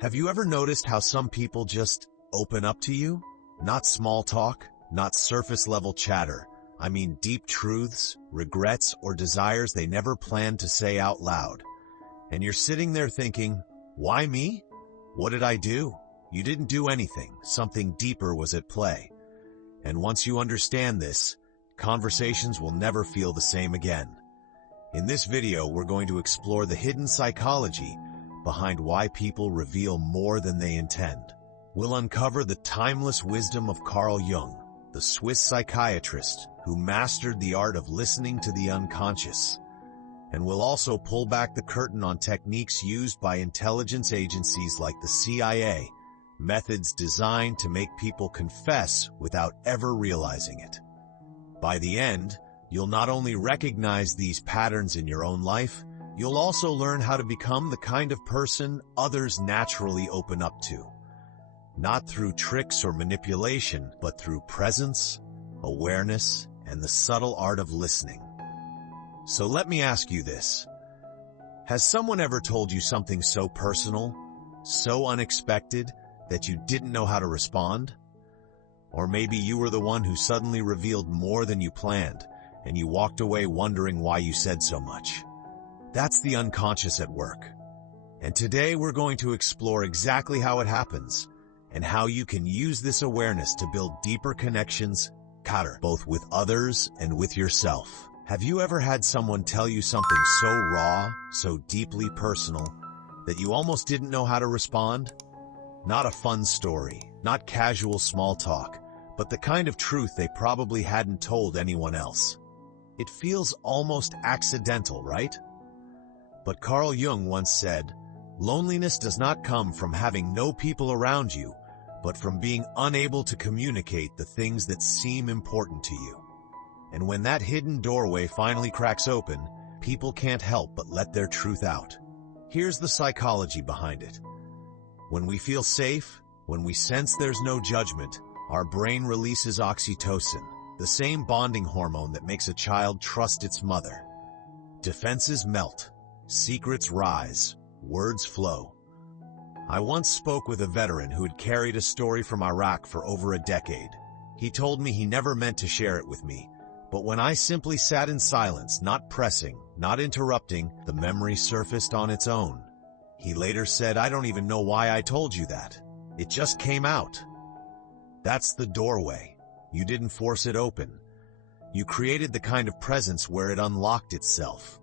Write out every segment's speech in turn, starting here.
Have you ever noticed how some people just open up to you? Not small talk, not surface-level chatter. I mean deep truths, regrets, or desires they never planned to say out loud. And you're sitting there thinking, why me? What did I do? You didn't do anything. Something deeper was at play. And once you understand this, conversations will never feel the same again. In this video, we're going to explore the hidden psychology behind why people reveal more than they intend. We'll uncover the timeless wisdom of Carl Jung, the Swiss psychiatrist who mastered the art of listening to the unconscious. And we'll also pull back the curtain on techniques used by intelligence agencies like the CIA, methods designed to make people confess without ever realizing it. By the end, you'll not only recognize these patterns in your own life, you'll also learn how to become the kind of person others naturally open up to. Not through tricks or manipulation, but through presence, awareness, and the subtle art of listening. So let me ask you this. Has someone ever told you something so personal, so unexpected, that you didn't know how to respond? Or maybe you were the one who suddenly revealed more than you planned, and you walked away wondering why you said so much. That's the unconscious at work. And today we're going to explore exactly how it happens, and how you can use this awareness to build deeper connections, both with others and with yourself. Have you ever had someone tell you something so raw, so deeply personal, that you almost didn't know how to respond? Not a fun story, not casual small talk, but the kind of truth they probably hadn't told anyone else. It feels almost accidental, right? But Carl Jung once said, "Loneliness does not come from having no people around you, but from being unable to communicate the things that seem important to you." And when that hidden doorway finally cracks open, people can't help but let their truth out. Here's the psychology behind it. When we feel safe, when we sense there's no judgment, our brain releases oxytocin, the same bonding hormone that makes a child trust its mother. Defenses melt, secrets rise, words flow. I once spoke with a veteran who had carried a story from Iraq for over a decade. He told me he never meant to share it with me, but when I simply sat in silence, not pressing, not interrupting, the memory surfaced on its own. He later said, "I don't even know why I told you that. It just came out." That's the doorway. You didn't force it open. You created the kind of presence where it unlocked itself.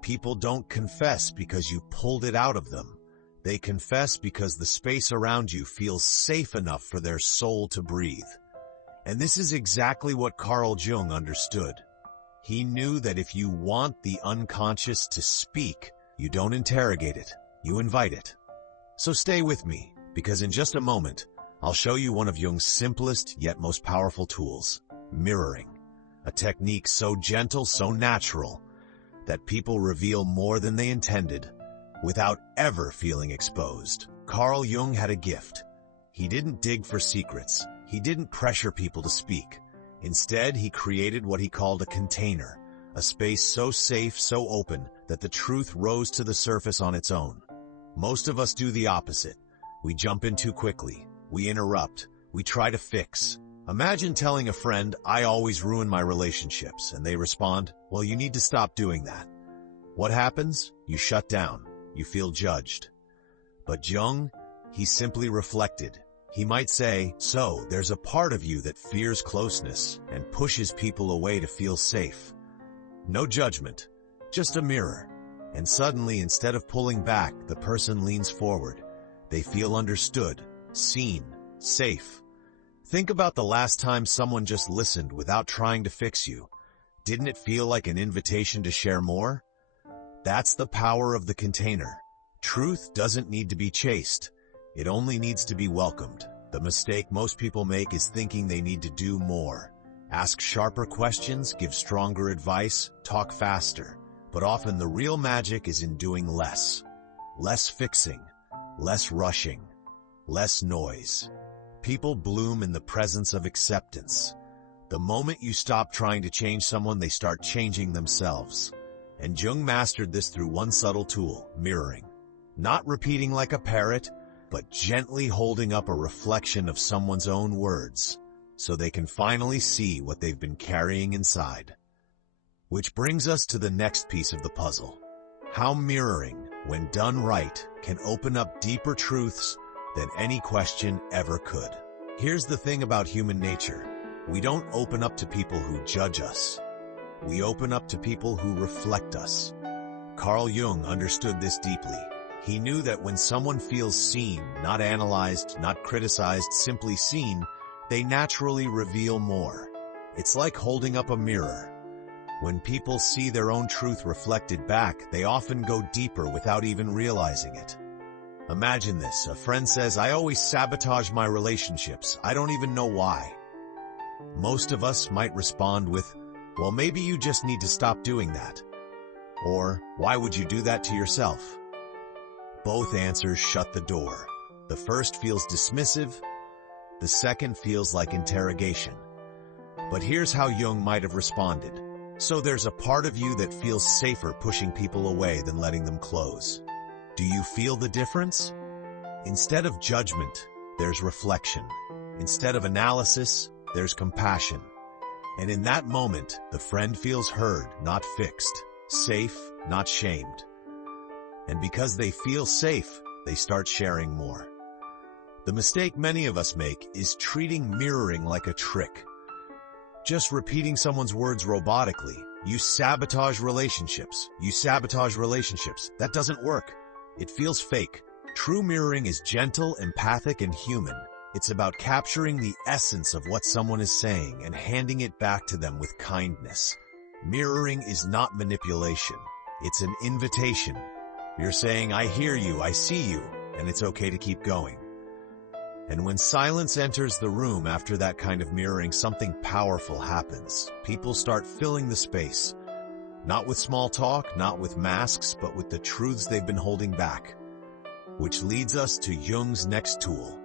People don't confess because you pulled it out of them. They confess because the space around you feels safe enough for their soul to breathe. And this is exactly what Carl Jung understood. He knew that if you want the unconscious to speak, you don't interrogate it, you invite it. So stay with me, because in just a moment, I'll show you one of Jung's simplest yet most powerful tools, mirroring. A technique so gentle, so natural, that people reveal more than they intended, without ever feeling exposed. Carl Jung had a gift. He didn't dig for secrets. He didn't pressure people to speak. Instead, he created what he called a container, a space so safe, so open, that the truth rose to the surface on its own. Most of us do the opposite. We jump in too quickly. We interrupt. We try to fix. Imagine telling a friend, "I always ruin my relationships," and they respond, "Well, you need to stop doing that." What happens? You shut down. You feel judged. But Jung, he simply reflected. He might say, "So, there's a part of you that fears closeness and pushes people away to feel safe." No judgment, just a mirror. And suddenly, instead of pulling back, the person leans forward. They feel understood, seen, safe. Think about the last time someone just listened without trying to fix you. Didn't it feel like an invitation to share more? That's the power of the container. Truth doesn't need to be chased. It only needs to be welcomed. The mistake most people make is thinking they need to do more. Ask sharper questions, give stronger advice, talk faster. But often the real magic is in doing less. Less fixing, less rushing, less noise. People bloom in the presence of acceptance. The moment you stop trying to change someone, they start changing themselves. And Jung mastered this through one subtle tool, mirroring. Not repeating like a parrot, but gently holding up a reflection of someone's own words, so they can finally see what they've been carrying inside. Which brings us to the next piece of the puzzle. How mirroring, when done right, can open up deeper truths than any question ever could. Here's the thing about human nature. We don't open up to people who judge us. We open up to people who reflect us. Carl Jung understood this deeply. He knew that when someone feels seen, not analyzed, not criticized, simply seen, they naturally reveal more. It's like holding up a mirror. When people see their own truth reflected back, they often go deeper without even realizing it. Imagine this. A friend says, "I always sabotage my relationships. I don't even know why." Most of us might respond with, "Well, maybe you just need to stop doing that." Or, "Why would you do that to yourself?" Both answers shut the door. The first feels dismissive. The second feels like interrogation. But here's how Jung might have responded. So there's a part of you that feels safer pushing people away than letting them close. Do you feel the difference? Instead of judgment, there's reflection. Instead of analysis, there's compassion. And in that moment, the friend feels heard, not fixed, safe, not shamed. And because they feel safe, they start sharing more. The mistake many of us make is treating mirroring like a trick. Just repeating someone's words robotically. You sabotage relationships. You sabotage relationships. That doesn't work. It feels fake. True mirroring is gentle, empathic, and human. It's about capturing the essence of what someone is saying and handing it back to them with kindness. Mirroring is not manipulation. It's an invitation. You're saying, "I hear you, I see you," and it's okay to keep going. And when silence enters the room after that kind of mirroring, something powerful happens. People start filling the space. Not with small talk, not with masks, but with the truths they've been holding back. Which leads us to Jung's next tool,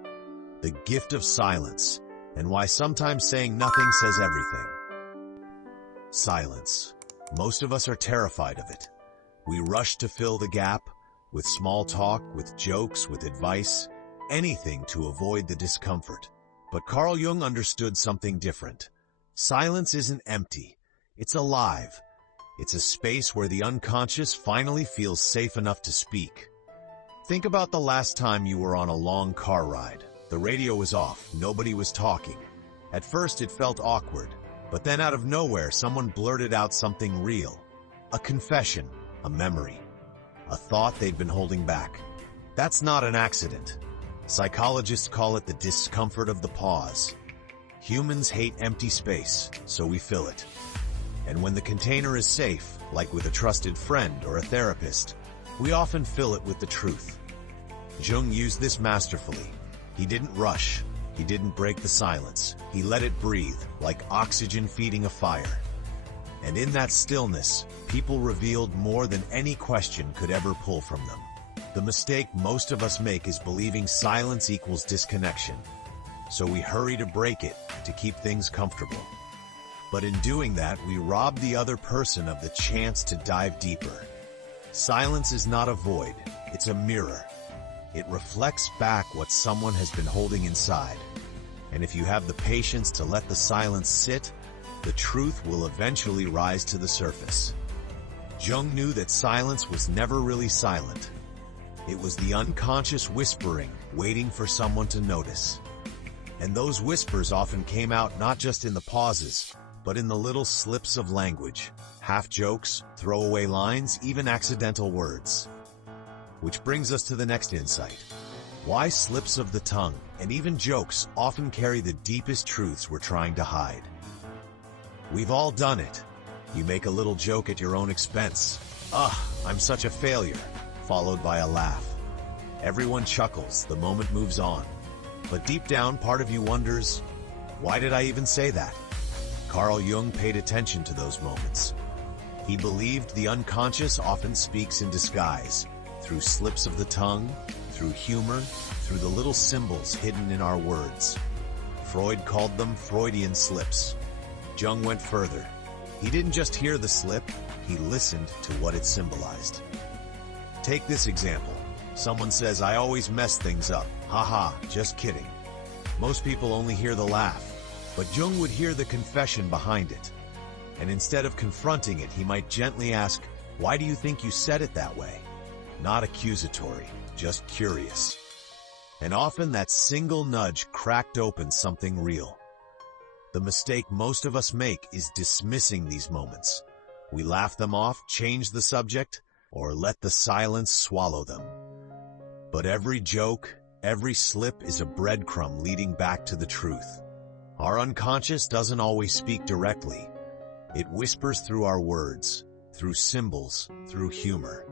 the gift of silence, and why sometimes saying nothing says everything. Silence. Most of us are terrified of it. We rush to fill the gap with small talk, with jokes, with advice, anything to avoid the discomfort. But Carl Jung understood something different. Silence isn't empty. It's alive. It's a space where the unconscious finally feels safe enough to speak. Think about the last time you were on a long car ride. The radio was off. Nobody was talking. At first it felt awkward, but then out of nowhere someone blurted out something real. A confession, a memory, a thought they'd been holding back. That's not an accident. Psychologists call it the discomfort of the pause. Humans hate empty space, so we fill it. And when the container is safe, like with a trusted friend or a therapist, we often fill it with the truth. Jung used this masterfully. He didn't rush. He didn't break the silence. He let it breathe, like oxygen feeding a fire. And in that stillness, people revealed more than any question could ever pull from them. The mistake most of us make is believing silence equals disconnection. So we hurry to break it, to keep things comfortable. But in doing that, we rob the other person of the chance to dive deeper. Silence is not a void, it's a mirror. It reflects back what someone has been holding inside. And if you have the patience to let the silence sit, the truth will eventually rise to the surface. Jung knew that silence was never really silent. It was the unconscious whispering, waiting for someone to notice. And those whispers often came out not just in the pauses, but in the little slips of language, half-jokes, throwaway lines, even accidental words. Which brings us to the next insight. Why slips of the tongue, and even jokes, often carry the deepest truths we're trying to hide. We've all done it. You make a little joke at your own expense. I'm such a failure. Followed by a laugh. Everyone chuckles, the moment moves on. But deep down, part of you wonders, why did I even say that? Carl Jung paid attention to those moments. He believed the unconscious often speaks in disguise, through slips of the tongue, through humor, through the little symbols hidden in our words. Freud called them Freudian slips. Jung went further. He didn't just hear the slip, he listened to what it symbolized. Take this example. Someone says, "I always mess things up." Haha, just kidding. Most people only hear the laugh, but Jung would hear the confession behind it. And instead of confronting it, he might gently ask, "Why do you think you said it that way?" Not accusatory, just curious. And often that single nudge cracked open something real. The mistake most of us make is dismissing these moments. We laugh them off, change the subject, or let the silence swallow them. But every joke, every slip is a breadcrumb leading back to the truth. Our unconscious doesn't always speak directly. It whispers through our words, through symbols, through humor.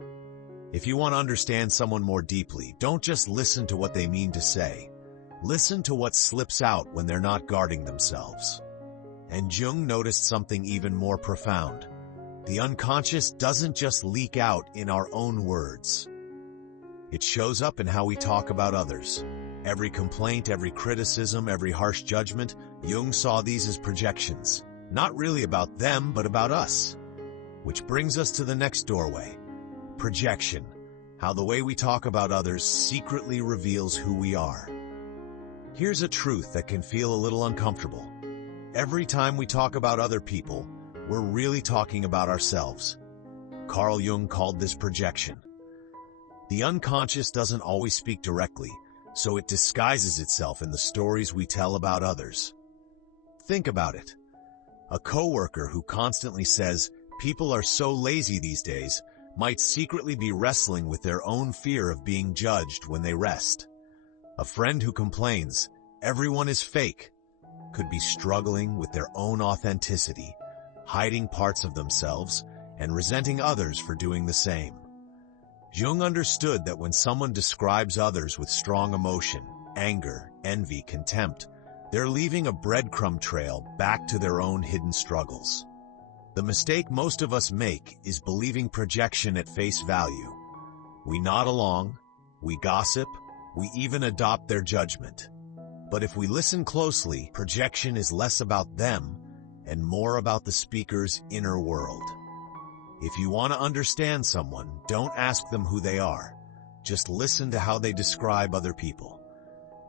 If you want to understand someone more deeply, don't just listen to what they mean to say. Listen to what slips out when they're not guarding themselves. And Jung noticed something even more profound. The unconscious doesn't just leak out in our own words. It shows up in how we talk about others. Every complaint, every criticism, every harsh judgment, Jung saw these as projections. Not really about them, but about us. Which brings us to the next doorway. Projection. How the way we talk about others secretly reveals who we are. Here's a truth that can feel a little uncomfortable. Every time we talk about other people, we're really talking about ourselves. Carl Jung called this projection. The unconscious doesn't always speak directly, so it disguises itself in the stories we tell about others. Think about it. A coworker who constantly says, "People are so lazy these days," might secretly be wrestling with their own fear of being judged when they rest. A friend who complains, "Everyone is fake," could be struggling with their own authenticity, hiding parts of themselves, and resenting others for doing the same. Jung understood that when someone describes others with strong emotion, anger, envy, contempt, they're leaving a breadcrumb trail back to their own hidden struggles. The mistake most of us make is believing projection at face value. We nod along, we gossip, we even adopt their judgment. But if we listen closely, projection is less about them and more about the speaker's inner world. If you want to understand someone, don't ask them who they are. Just listen to how they describe other people.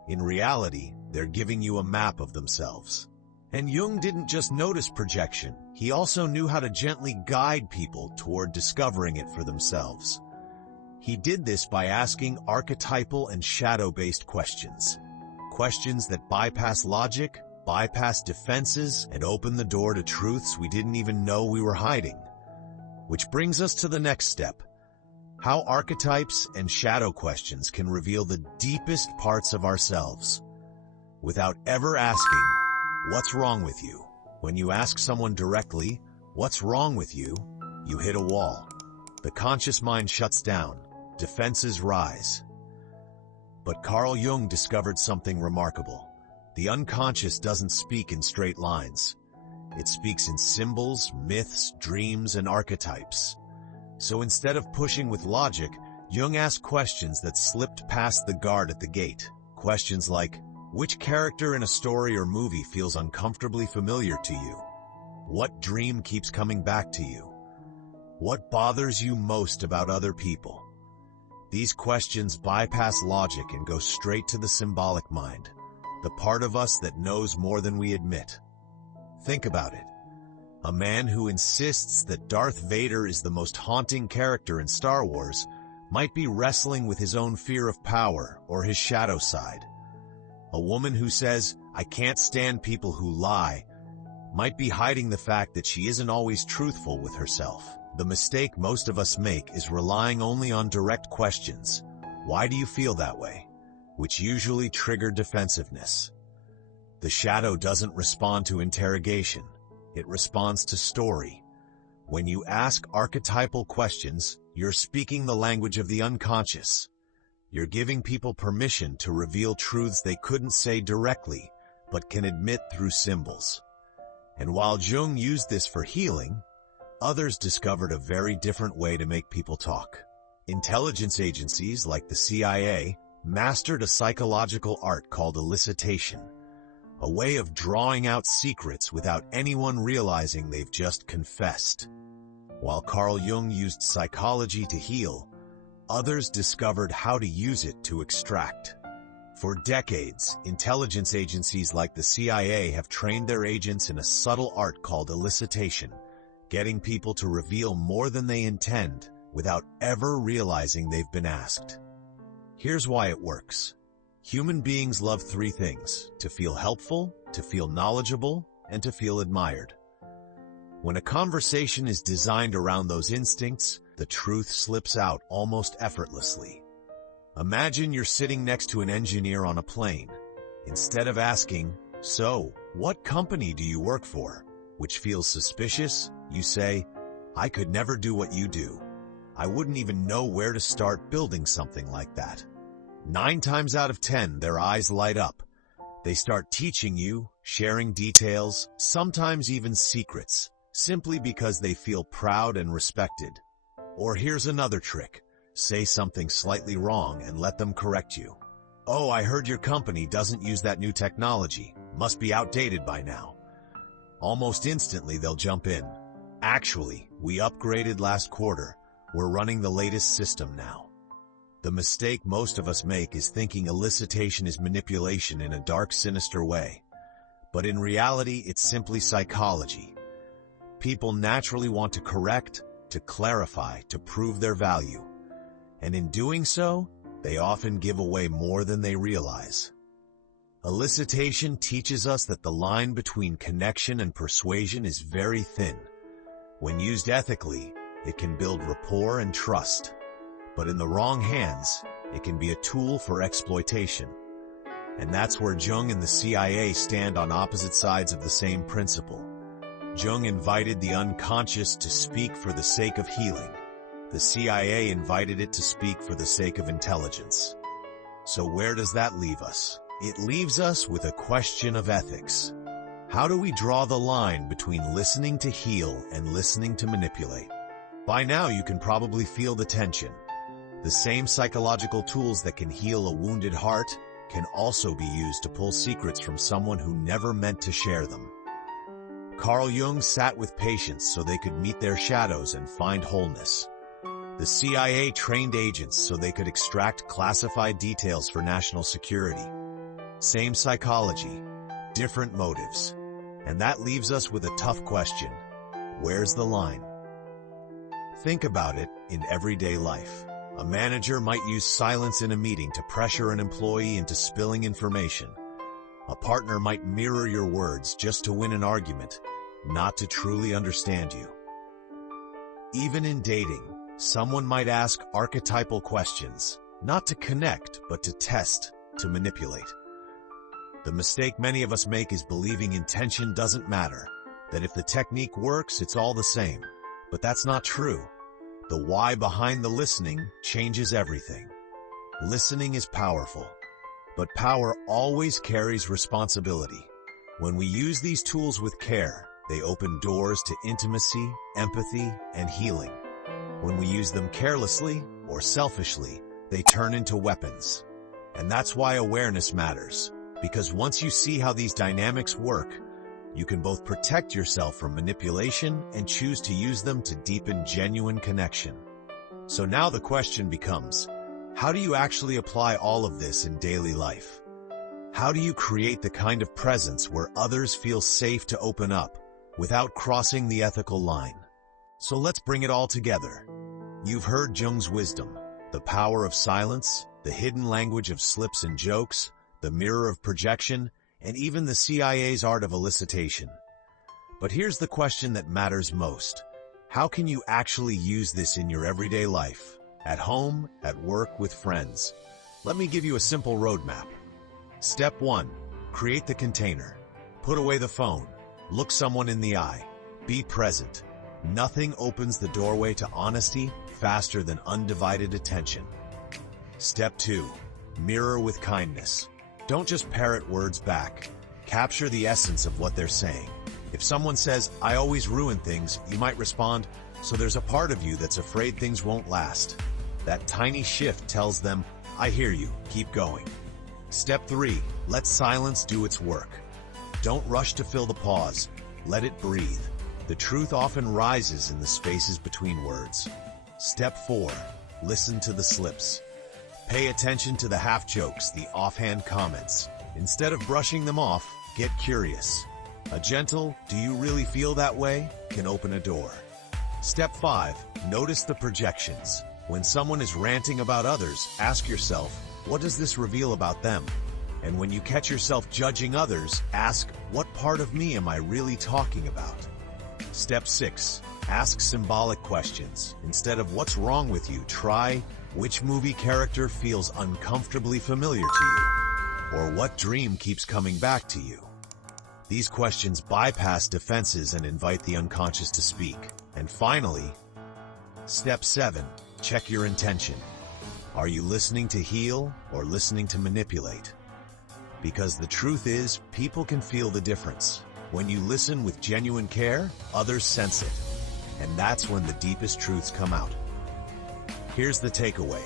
In reality, they're giving you a map of themselves. And Jung didn't just notice projection, he also knew how to gently guide people toward discovering it for themselves. He did this by asking archetypal and shadow-based questions. Questions that bypass logic, bypass defenses, and open the door to truths we didn't even know we were hiding. Which brings us to the next step. How archetypes and shadow questions can reveal the deepest parts of ourselves. Without ever asking, "What's wrong with you?" When you ask someone directly, "What's wrong with you?" you hit a wall. The conscious mind shuts down. Defenses rise. But Carl Jung discovered something remarkable. The unconscious doesn't speak in straight lines. It speaks in symbols, myths, dreams, and archetypes. So instead of pushing with logic, Jung asked questions that slipped past the guard at the gate. Questions like, which character in a story or movie feels uncomfortably familiar to you? What dream keeps coming back to you? What bothers you most about other people? These questions bypass logic and go straight to the symbolic mind, the part of us that knows more than we admit. Think about it. A man who insists that Darth Vader is the most haunting character in Star Wars might be wrestling with his own fear of power or his shadow side. A woman who says, "I can't stand people who lie," might be hiding the fact that she isn't always truthful with herself. The mistake most of us make is relying only on direct questions. "Why do you feel that way?" which usually trigger defensiveness. The shadow doesn't respond to interrogation. It responds to story. When you ask archetypal questions, you're speaking the language of the unconscious. You're giving people permission to reveal truths they couldn't say directly, but can admit through symbols. And while Jung used this for healing, others discovered a very different way to make people talk. Intelligence agencies like the CIA mastered a psychological art called elicitation, a way of drawing out secrets without anyone realizing they've just confessed. While Carl Jung used psychology to heal, Others discovered how to use it to extract. For decades, intelligence agencies like the CIA have trained their agents in a subtle art called elicitation, getting people to reveal more than they intend without ever realizing they've been asked. Here's why it works. Human beings love three things: to feel helpful, to feel knowledgeable, and to feel admired. When a conversation is designed around those instincts, the truth slips out almost effortlessly. Imagine you're sitting next to an engineer on a plane. Instead of asking, "So, what company do you work for?" which feels suspicious, you say, "I could never do what you do. I wouldn't even know where to start building something like that." 9 times out of 10, their eyes light up. They start teaching you, sharing details, sometimes even secrets, simply because they feel proud and respected. Or here's another trick. Say something slightly wrong and let them correct you. "Oh, I heard your company doesn't use that new technology. Must be outdated by now." Almost instantly, they'll jump in. "Actually, we upgraded last quarter. We're running the latest system now." The mistake most of us make is thinking elicitation is manipulation in a dark, sinister way. But in reality, it's simply psychology. People naturally want to correct, to clarify, to prove their value. And in doing so, they often give away more than they realize. Elicitation teaches us that the line between connection and persuasion is very thin. When used ethically, it can build rapport and trust. But in the wrong hands, it can be a tool for exploitation. And that's where Jung and the CIA stand on opposite sides of the same principle. Jung invited the unconscious to speak for the sake of healing. The CIA invited it to speak for the sake of intelligence. So where does that leave us? It leaves us with a question of ethics. How do we draw the line between listening to heal and listening to manipulate? By now you can probably feel the tension. The same psychological tools that can heal a wounded heart can also be used to pull secrets from someone who never meant to share them. Carl Jung sat with patients so they could meet their shadows and find wholeness. The CIA trained agents so they could extract classified details for national security. Same psychology, different motives. And that leaves us with a tough question. Where's the line? Think about it in everyday life. A manager might use silence in a meeting to pressure an employee into spilling information. A partner might mirror your words just to win an argument, not to truly understand you. Even in dating, someone might ask archetypal questions, not to connect, but to test, to manipulate. The mistake many of us make is believing intention doesn't matter, that if the technique works, it's all the same. But that's not true. The why behind the listening changes everything. Listening is powerful, but power always carries responsibility. When we use these tools with care, they open doors to intimacy, empathy, and healing. When we use them carelessly or selfishly, they turn into weapons. And that's why awareness matters, because once you see how these dynamics work, you can both protect yourself from manipulation and choose to use them to deepen genuine connection. So now the question becomes, how do you actually apply all of this in daily life? How do you create the kind of presence where others feel safe to open up without crossing the ethical line? So let's bring it all together. You've heard Jung's wisdom, the power of silence, the hidden language of slips and jokes, the mirror of projection, and even the CIA's art of elicitation. But here's the question that matters most. How can you actually use this in your everyday life? At home, at work, with friends? Let me give you a simple roadmap. Step 1. Create the container. Put away the phone. Look someone in the eye. Be present. Nothing opens the doorway to honesty faster than undivided attention. Step 2. Mirror with kindness. Don't just parrot words back. Capture the essence of what they're saying. If someone says, "I always ruin things," you might respond, "So there's a part of you that's afraid things won't last." That tiny shift tells them, "I hear you, keep going." Step 3. Let silence do its work. Don't rush to fill the pause. Let it breathe. The truth often rises in the spaces between words. Step 4. listen to the slips. Pay attention to the half-jokes, the offhand comments. Instead of brushing them off, get curious. A gentle, "Do you really feel that way?" can open a door. Step 5. Notice the projections. When someone is ranting about others, ask yourself, what does this reveal about them? And when you catch yourself judging others, ask, what part of me am I really talking about? Step 6. Ask symbolic questions. Instead of what's wrong with you, try which movie character feels uncomfortably familiar to you, or what dream keeps coming back to you. These questions bypass defenses and invite the unconscious to speak. And finally, step 7. Check your intention. Are you listening to heal or listening to manipulate? Because the truth is, people can feel the difference. When you listen with genuine care, others sense it. And that's when the deepest truths come out. Here's the takeaway.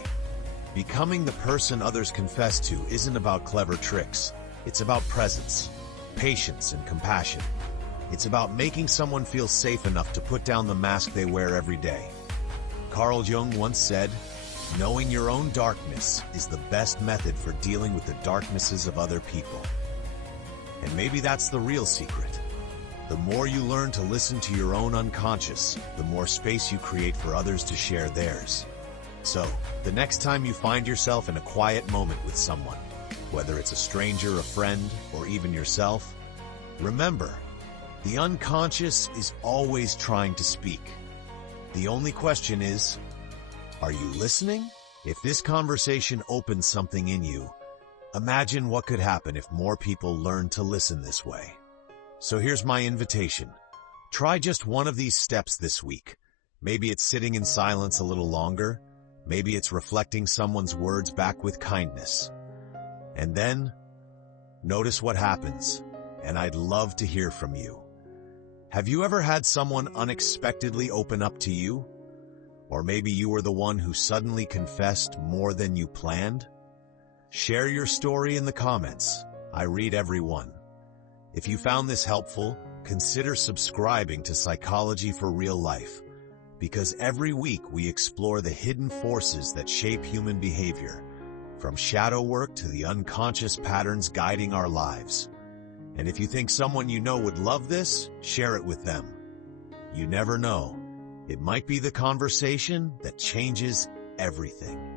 Becoming the person others confess to isn't about clever tricks. It's about presence, patience, and compassion. It's about making someone feel safe enough to put down the mask they wear every day. Carl Jung once said, "Knowing your own darkness is the best method for dealing with the darknesses of other people." And maybe that's the real secret. The more you learn to listen to your own unconscious, the more space you create for others to share theirs. So, the next time you find yourself in a quiet moment with someone, whether it's a stranger, a friend, or even yourself, remember, the unconscious is always trying to speak. The only question is, are you listening? If this conversation opens something in you, imagine what could happen if more people learned to listen this way. So here's my invitation. Try just one of these steps this week. Maybe it's sitting in silence a little longer. Maybe it's reflecting someone's words back with kindness. And then, notice what happens. And I'd love to hear from you. Have you ever had someone unexpectedly open up to you? Or maybe you were the one who suddenly confessed more than you planned? Share your story in the comments. I read every one. If you found this helpful, consider subscribing to Psychology for Real Life, because every week we explore the hidden forces that shape human behavior, from shadow work to the unconscious patterns guiding our lives. And if you think someone you know would love this, share it with them. You never know. It might be the conversation that changes everything.